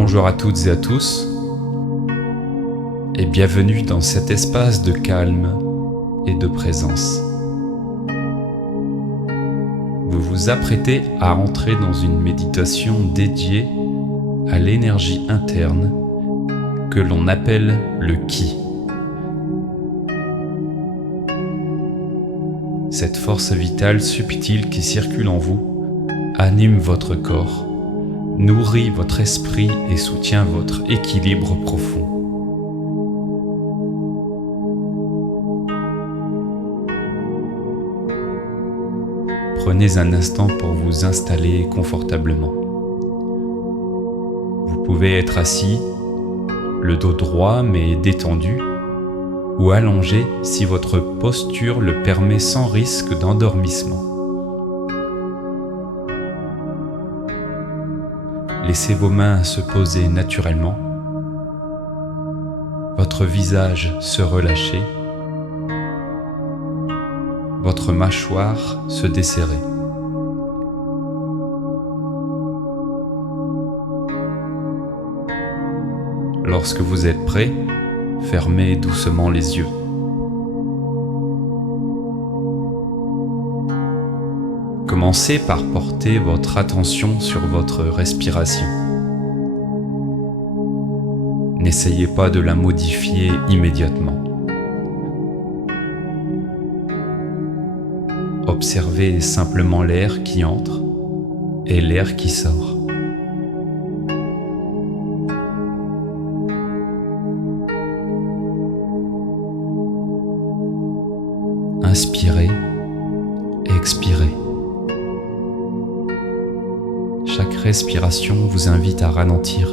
Bonjour à toutes et à tous, et bienvenue dans cet espace de calme et de présence. Vous vous apprêtez à entrer dans une méditation dédiée à l'énergie interne que l'on appelle le Ki. Cette force vitale subtile qui circule en vous anime votre corps, nourrit votre esprit et soutient votre équilibre profond. Prenez un instant pour vous installer confortablement. Vous pouvez être assis, le dos droit mais détendu, ou allongé si votre posture le permet sans risque d'endormissement. Laissez vos mains se poser naturellement, votre visage se relâcher, votre mâchoire se desserrer. Lorsque vous êtes prêt, fermez doucement les yeux. Commencez par porter votre attention sur votre respiration. N'essayez pas de la modifier immédiatement. Observez simplement l'air qui entre et l'air qui sort. Inspirez, expirez. Chaque respiration vous invite à ralentir,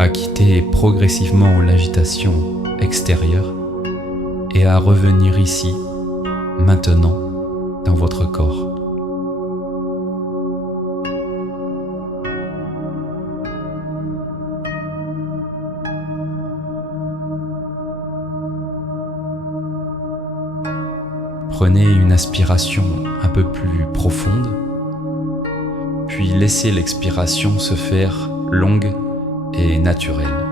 à quitter progressivement l'agitation extérieure et à revenir ici, maintenant, dans votre corps. Prenez une inspiration un peu plus profonde, puis laissez l'expiration se faire longue et naturelle.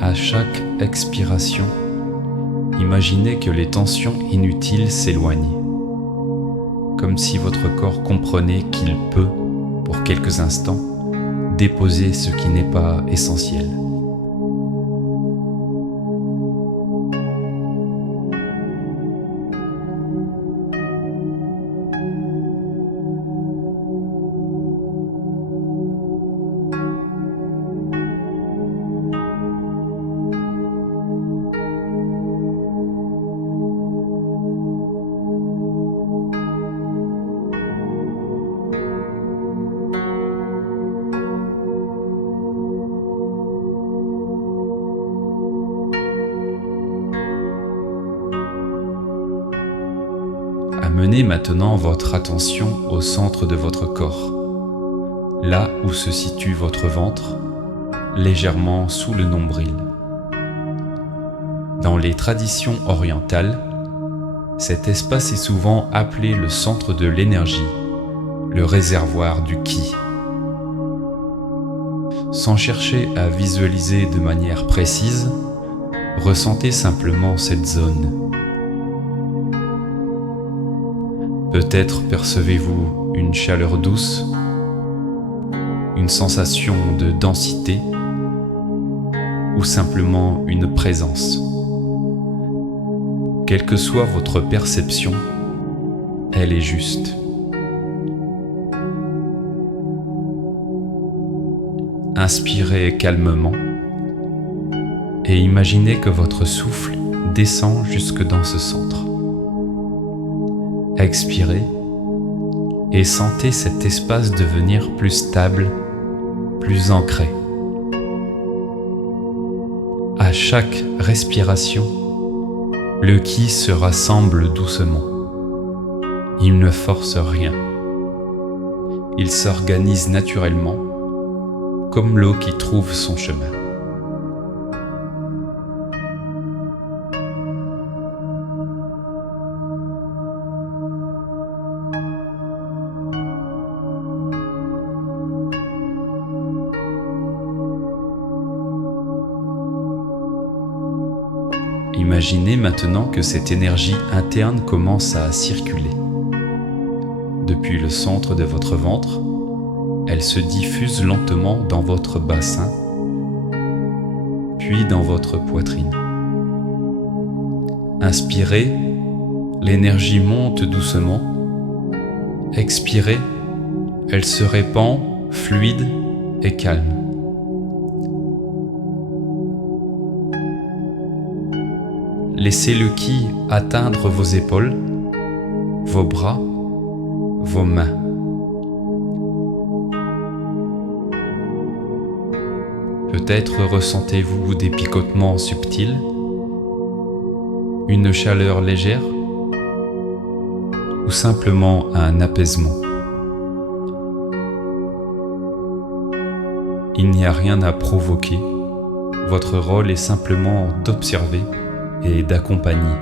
À chaque expiration, imaginez que les tensions inutiles s'éloignent, comme si votre corps comprenait qu'il peut, pour quelques instants, déposer ce qui n'est pas essentiel. Amenez maintenant votre attention au centre de votre corps, là où se situe votre ventre, légèrement sous le nombril. Dans les traditions orientales, cet espace est souvent appelé le centre de l'énergie, le réservoir du Ki. Sans chercher à visualiser de manière précise, ressentez simplement cette zone. Peut-être percevez-vous une chaleur douce, une sensation de densité ou simplement une présence. Quelle que soit votre perception, elle est juste. Inspirez calmement et imaginez que votre souffle descend jusque dans ce centre. Expirez et sentez cet espace devenir plus stable, plus ancré. À chaque respiration, le Ki se rassemble doucement. Il ne force rien. Il s'organise naturellement, comme l'eau qui trouve son chemin. Imaginez maintenant que cette énergie interne commence à circuler. Depuis le centre de votre ventre, elle se diffuse lentement dans votre bassin, puis dans votre poitrine. Inspirez, l'énergie monte doucement. Expirez, elle se répand, fluide et calme. Laissez le ki atteindre vos épaules, vos bras, vos mains. Peut-être ressentez-vous des picotements subtils, une chaleur légère ou simplement un apaisement. Il n'y a rien à provoquer, votre rôle est simplement d'observer et d'accompagner.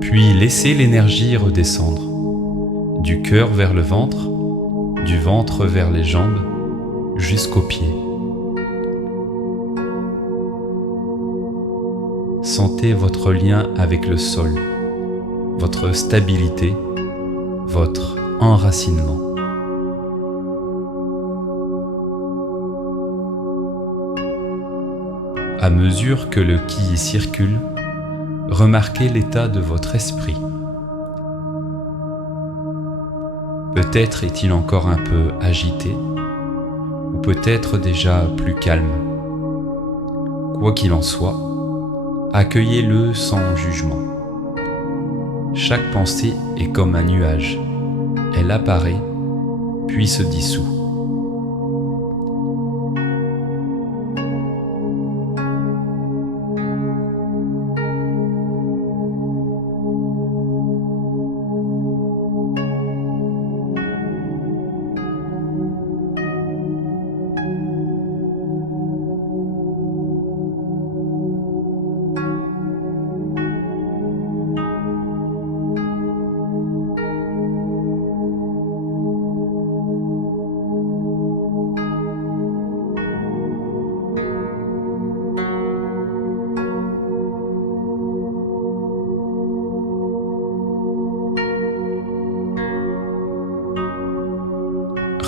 Puis laissez l'énergie redescendre, du cœur vers le ventre, du ventre vers les jambes, jusqu'aux pieds. Sentez votre lien avec le sol, votre stabilité, votre enracinement. À mesure que le ki circule, remarquez l'état de votre esprit. Peut-être est-il encore un peu agité, ou peut-être déjà plus calme. Quoi qu'il en soit, accueillez-le sans jugement. Chaque pensée est comme un nuage. Elle apparaît, puis se dissout.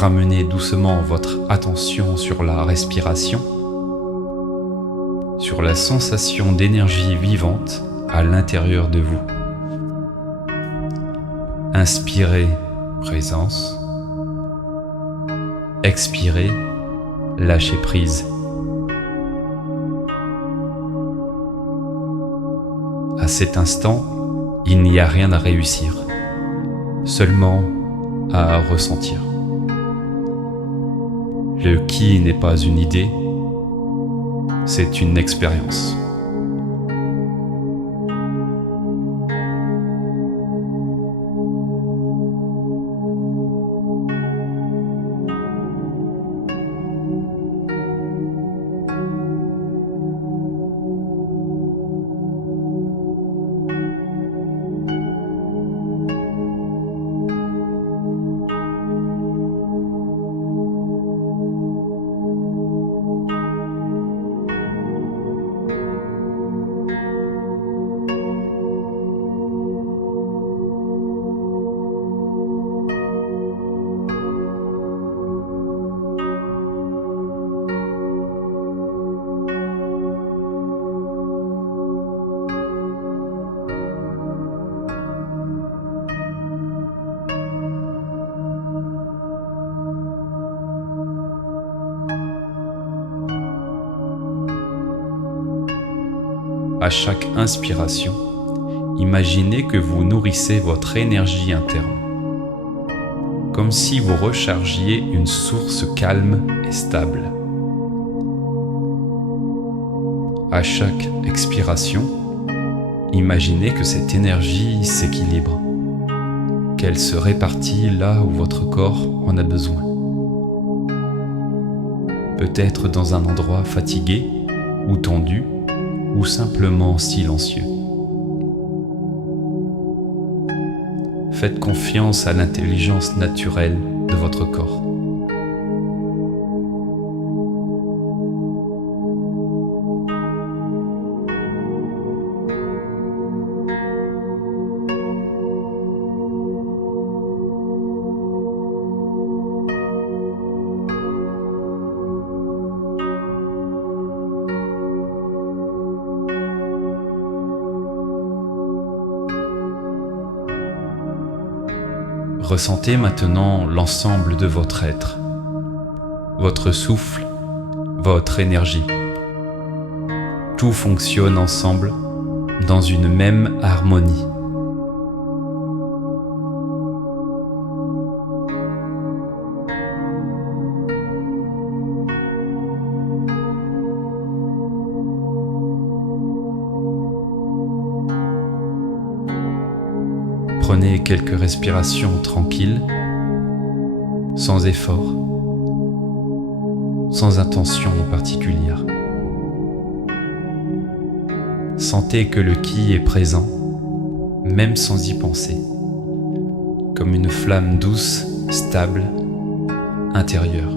Ramenez doucement votre attention sur la respiration, sur la sensation d'énergie vivante à l'intérieur de vous. Inspirez, présence. Expirez, lâchez prise. À cet instant, il n'y a rien à réussir, seulement à ressentir. Le ki n'est pas une idée, c'est une expérience. À chaque inspiration, imaginez que vous nourrissez votre énergie interne, comme si vous rechargiez une source calme et stable. À chaque expiration, imaginez que cette énergie s'équilibre, qu'elle se répartit là où votre corps en a besoin. Peut-être dans un endroit fatigué ou tendu, ou simplement silencieux. Faites confiance à l'intelligence naturelle de votre corps. Ressentez maintenant l'ensemble de votre être, votre souffle, votre énergie. Tout fonctionne ensemble dans une même harmonie. Prenez quelques respirations tranquilles, sans effort, sans intention particulière. Sentez que le ki est présent, même sans y penser, comme une flamme douce, stable, intérieure.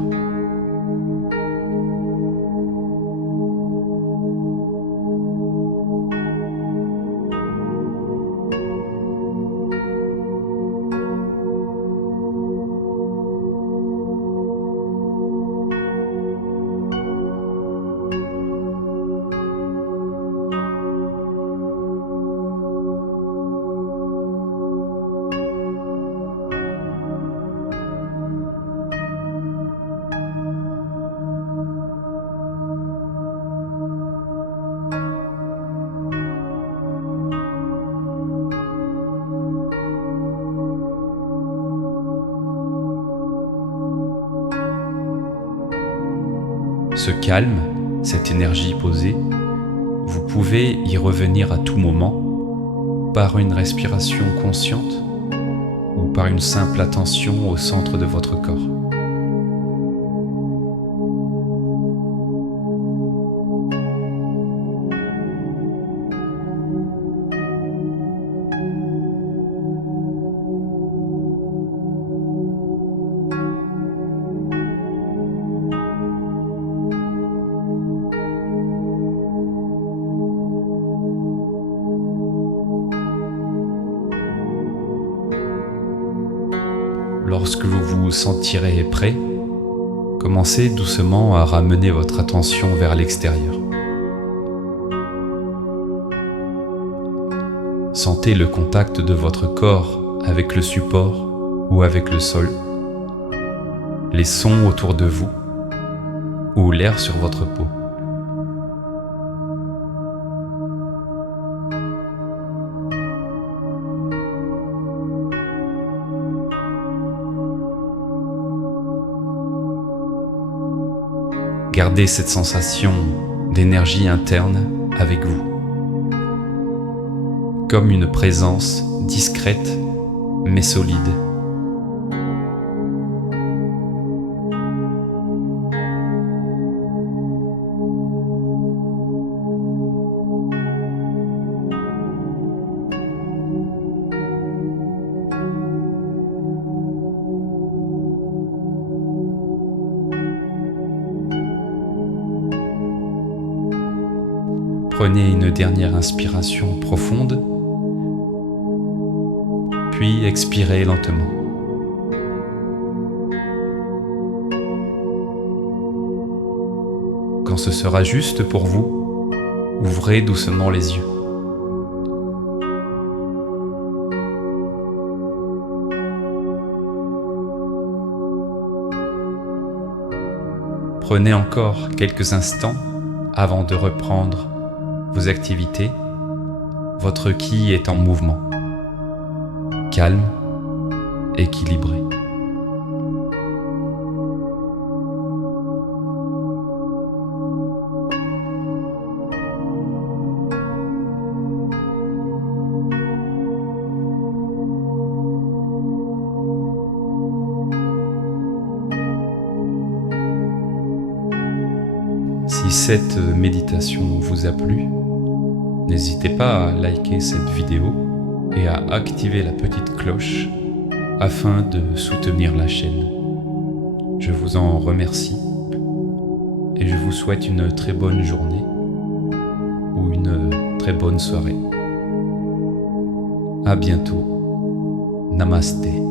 Ce calme, cette énergie posée, vous pouvez y revenir à tout moment par une respiration consciente ou par une simple attention au centre de votre corps. Lorsque vous vous sentirez prêt, commencez doucement à ramener votre attention vers l'extérieur. Sentez le contact de votre corps avec le support ou avec le sol, les sons autour de vous ou l'air sur votre peau. Gardez cette sensation d'énergie interne avec vous, comme une présence discrète mais solide. Prenez une dernière inspiration profonde, puis expirez lentement. Quand ce sera juste pour vous, ouvrez doucement les yeux. Prenez encore quelques instants avant de reprendre vos activités, votre ki est en mouvement, calme, équilibré. Si cette méditation vous a plu, n'hésitez pas à liker cette vidéo et à activer la petite cloche afin de soutenir la chaîne. Je vous en remercie et je vous souhaite une très bonne journée ou une très bonne soirée. À bientôt. Namasté.